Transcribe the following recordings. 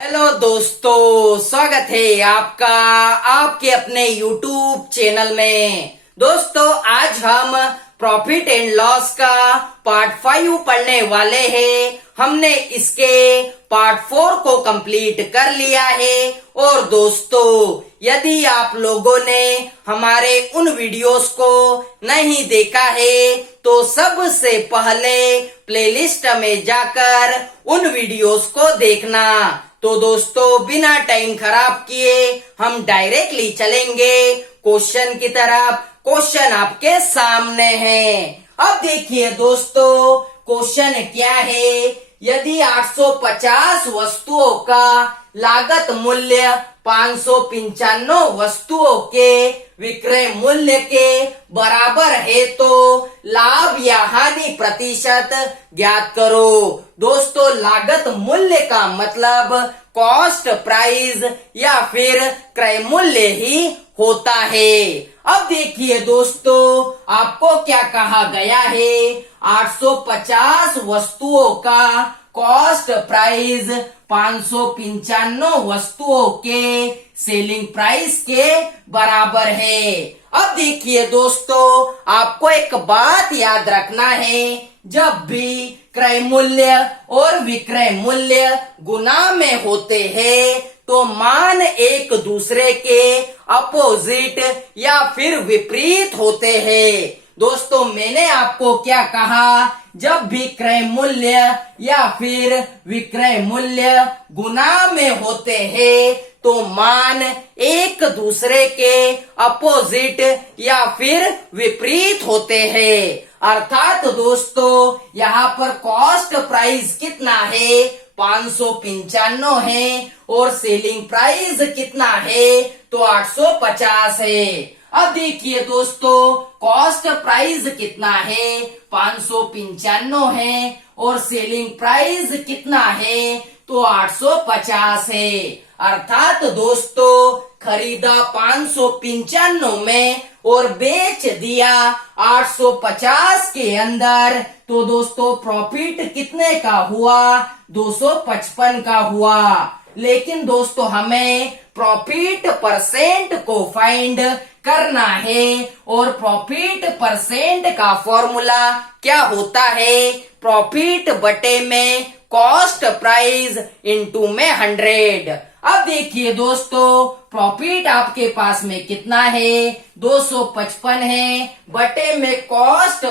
Hello दोस्तों, स्वागत है आपका आपके अपने YouTube चैनल में। दोस्तों, आज हम प्रॉफिट एंड लॉस का पार्ट 5 पढ़ने वाले हैं। हमने इसके पार्ट 4 को कंप्लीट कर लिया है। और दोस्तों, यदि आप लोगों ने हमारे उन वीडियोस को नहीं देखा है तो सबसे पहले प्लेलिस्ट में जाकर उन वीडियोस को देखना। तो दोस्तों, बिना टाइम खराब किए हम डायरेक्टली चलेंगे क्वेश्चन की तरफ। क्वेश्चन आपके सामने है। अब देखिए दोस्तों, क्वेश्चन क्या है। यदि 850 वस्तुओं का लागत मूल्य 595 वस्तुओं के विक्रय मूल्य के बराबर है तो लाभ या हानि प्रतिशत ज्ञात करो। दोस्तों, लागत मूल्य का मतलब कॉस्ट प्राइस या फिर क्रय मूल्य ही होता है। अब देखिए दोस्तों, आपको क्या कहा गया है। 850 वस्तुओं का कॉस्ट प्राइस 595 वस्तुओं के सेलिंग प्राइस के बराबर है। अब देखिए दोस्तों, आपको एक बात याद रखना है। जब भी क्रय मूल्य और विक्रय मूल्य गुना में होते हैं तो मान एक दूसरे के अपोजिट या फिर विपरीत होते हैं। दोस्तों, मैंने आपको क्या कहा, जब भी क्रय मूल्य या फिर विक्रय मूल्य गुना में होते हैं तो मान एक दूसरे के अपोजिट या फिर विपरीत होते हैं। अर्थात दोस्तों, यहाँ पर कॉस्ट प्राइस कितना है, 595 है, और सेलिंग प्राइस कितना है तो 850 है। अब देखिए दोस्तों, कॉस्ट प्राइस कितना है, 595 है, और सेलिंग प्राइस कितना है तो 850 है। अर्थात दोस्तों, खरीदा 595 में और बेच दिया 850 के अंदर, तो दोस्तों प्रॉफिट कितने का हुआ, 255 का हुआ। लेकिन दोस्तों, हमें प्रॉफिट परसेंट को फाइंड करना है और प्रॉफिट परसेंट का फॉर्मूला क्या होता है, प्रॉफिट बटे में कॉस्ट प्राइस इनटू में 100। अब देखिए दोस्तों, प्रॉफिट आपके पास में कितना है, 255 है, बटे में कॉस्ट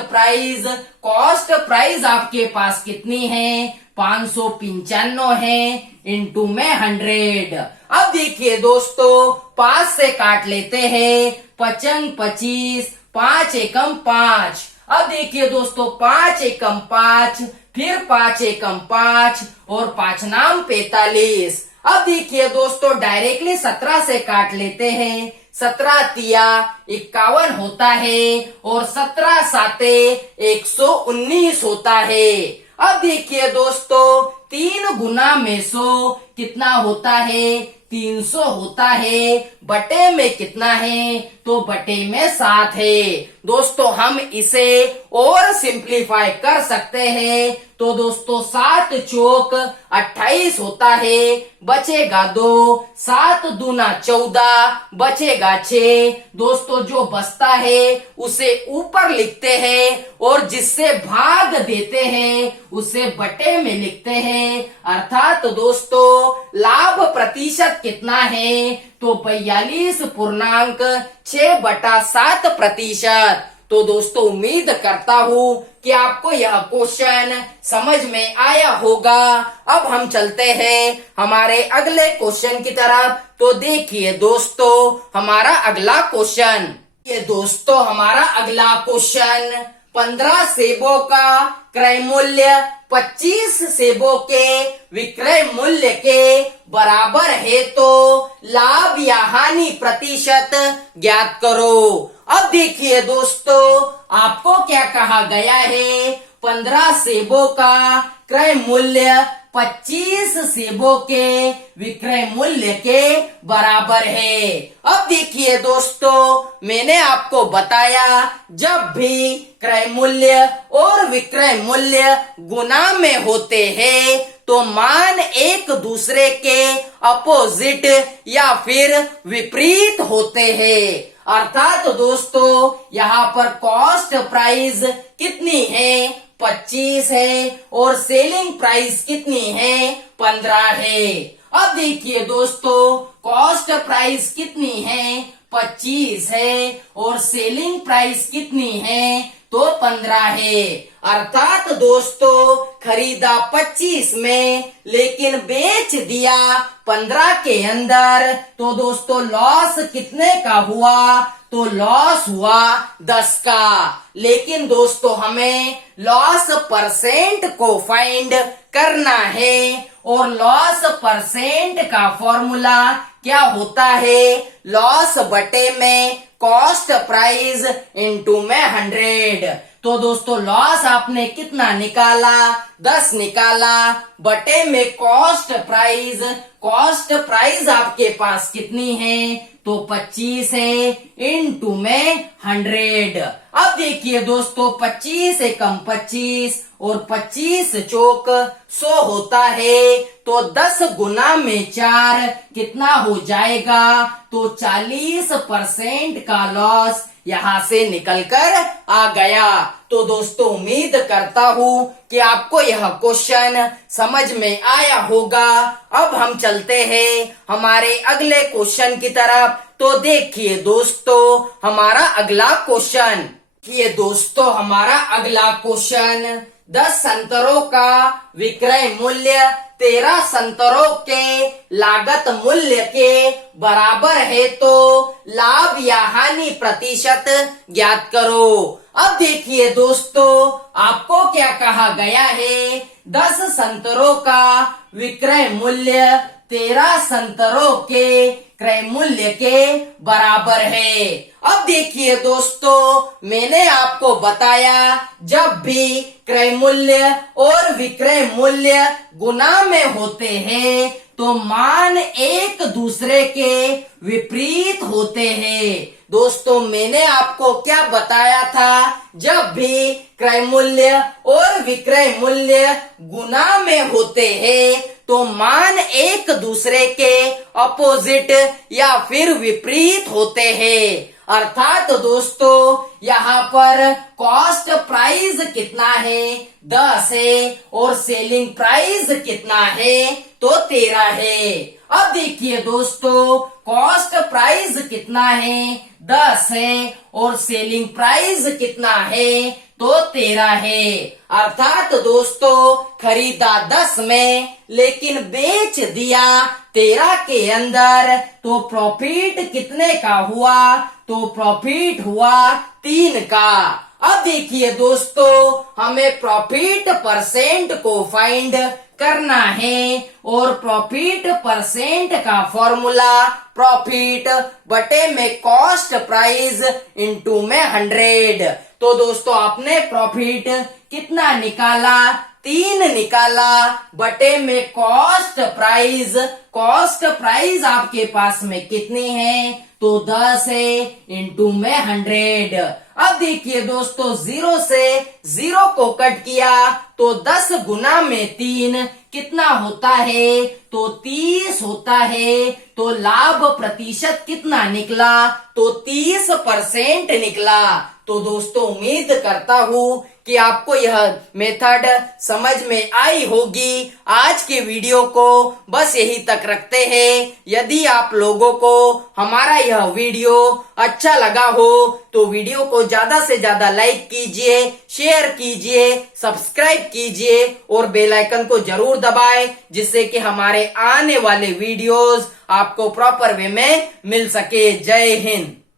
प्राइस आपके पास कितनी है, 595 है, इनटू में 100। अब देखिए दोस्तों, 5 से काट लेते हैं, 55 25, 5 एकम 5। अब देखिए दोस्तों, 5 एकम 5, फिर 5 एकम 5 और 5 नाम 45। अब देखिए दोस्तों, डायरेक्टली 17 से काट लेते हैं, 17 तिया 51 होता है और 17 साते 119 होता है। अब देखिए दोस्तों, 3 गुना में 100 कितना होता है, 300 होता है, बटे में कितना है तो बटे में 7 है। दोस्तों, हम इसे और सिंप्लीफाई कर सकते हैं। तो दोस्तों, 7 चौक 28 होता है, बचेगा 2, 7 दूना 14, बचेगा 6। दोस्तों, जो बचता है उसे ऊपर लिखते हैं और जिससे भाग देते हैं उसे बटे में लिखते हैं। अर्थात दोस्तों, लाभ प्रतिशत कितना है तो 42.6/7%। तो दोस्तों, उम्मीद करता हूँ कि आपको यह क्वेश्चन समझ में आया होगा। अब हम चलते हैं हमारे अगले क्वेश्चन की तरफ। तो देखिए दोस्तों, हमारा अगला क्वेश्चन, ये दोस्तों हमारा अगला क्वेश्चन, 15 सेबों का क्रय मूल्य 25 सेबों के विक्रय मूल्य के बराबर है तो लाभ या हानि प्रतिशत ज्ञात करो। अब देखिए दोस्तों, आपको क्या कहा गया है, 15 सेबों का क्रय मूल्य 25 सेबों के विक्रय मूल्य के बराबर है। अब देखिए दोस्तों, मैंने आपको बताया जब भी क्रय मूल्य और विक्रय मूल्य गुना में होते हैं तो मान एक दूसरे के अपोजिट या फिर विपरीत होते हैं। अर्थात दोस्तों यहाँ पर कॉस्ट प्राइस कितनी है, 25 है, और सेलिंग प्राइस कितनी है, 15 है। अब देखिए दोस्तों, कॉस्ट प्राइस कितनी है, 25 है, और सेलिंग प्राइस कितनी है, तो 15 है। अर्थात दोस्तों खरीदा 25 में लेकिन बेच दिया 15 के अंदर, तो दोस्तों लॉस कितने का हुआ, तो लॉस हुआ 10 का। लेकिन दोस्तों हमें लॉस परसेंट को फाइंड करना है, और लॉस परसेंट का फॉर्मूला क्या होता है, लॉस बटे में कॉस्ट प्राइस इनटू में 100। तो दोस्तों लॉस आपने कितना निकाला, 10 निकाला, बटे में कॉस्ट प्राइस आपके पास कितनी है, तो 25 है, इनटू में 100। अब देखिए दोस्तों 25 एकम 25 और 25 चौक 100 होता है, तो 10 गुना में 4 कितना हो जाएगा, तो 40% का लॉस यहाँ से निकलकर आ गया। तो दोस्तों उम्मीद करता हूँ कि आपको यह क्वेश्चन समझ में आया होगा। अब हम चलते हैं हमारे अगले क्वेश्चन की तरफ। तो देखिए दोस्तों हमारा अगला क्वेश्चन, ये दोस्तों हमारा अगला क्वेश्चन, 10 संतरों का विक्रय मूल्य 13 संतरों के लागत मूल्य के बराबर है, तो लाभ या हानि प्रतिशत ज्ञात करो। अब देखिए दोस्तों आपको क्या कहा गया है, 10 संतरों का विक्रय मूल्य 13 संतरों के क्रय मूल्य के बराबर है। अब देखिए दोस्तों मैंने आपको बताया जब भी क्रय मूल्य और विक्रय मूल्य गुना में होते हैं तो मान एक दूसरे के विपरीत होते हैं। दोस्तों मैंने आपको क्या बताया था, जब भी क्रय मूल्य और विक्रय मूल्य गुना में होते हैं तो मान एक दूसरे के अपोजिट या फिर विपरीत होते हैं। अर्थात दोस्तों यहाँ पर कॉस्ट प्राइस कितना है, 10 है, और सेलिंग प्राइस कितना है, तो 13 है। अब देखिए दोस्तों कॉस्ट प्राइस कितना है, 10 है, और सेलिंग प्राइस कितना है, तो 13 है। अर्थात दोस्तों खरीदा 10 में लेकिन बेच दिया 13 के अंदर, तो प्रॉफिट कितने का हुआ, तो प्रॉफिट हुआ 3 का। अब देखिए दोस्तों हमें प्रॉफिट परसेंट को फाइंड करना है, और प्रॉफिट परसेंट का फॉर्मूला प्रॉफिट बटे में कॉस्ट प्राइस इनटू में 100। तो दोस्तों आपने प्रॉफिट कितना निकाला, 3 निकाला, बटे में कॉस्ट प्राइस आपके पास में कितनी है, तो 10 है, इनटू में 100। अब देखिए दोस्तों 0 से 0 को कट किया तो 10 गुना में 3 कितना होता है, तो 30 होता है। तो लाभ प्रतिशत कितना निकला, तो 30% निकला। तो दोस्तों उम्मीद करता हूँ कि आपको यह मेथड समझ में आई होगी। आज के वीडियो को बस यही तक रखते हैं। यदि आप लोगों को हमारा यह वीडियो अच्छा लगा हो तो वीडियो को ज्यादा से ज्यादा लाइक कीजिए, शेयर कीजिए, सब्सक्राइब कीजिए और बेल आइकन को जरूर दबाएं, जिससे कि हमारे आने वाले वीडियोस आपको प्रॉपर वे में मिल सके। जय हिंद।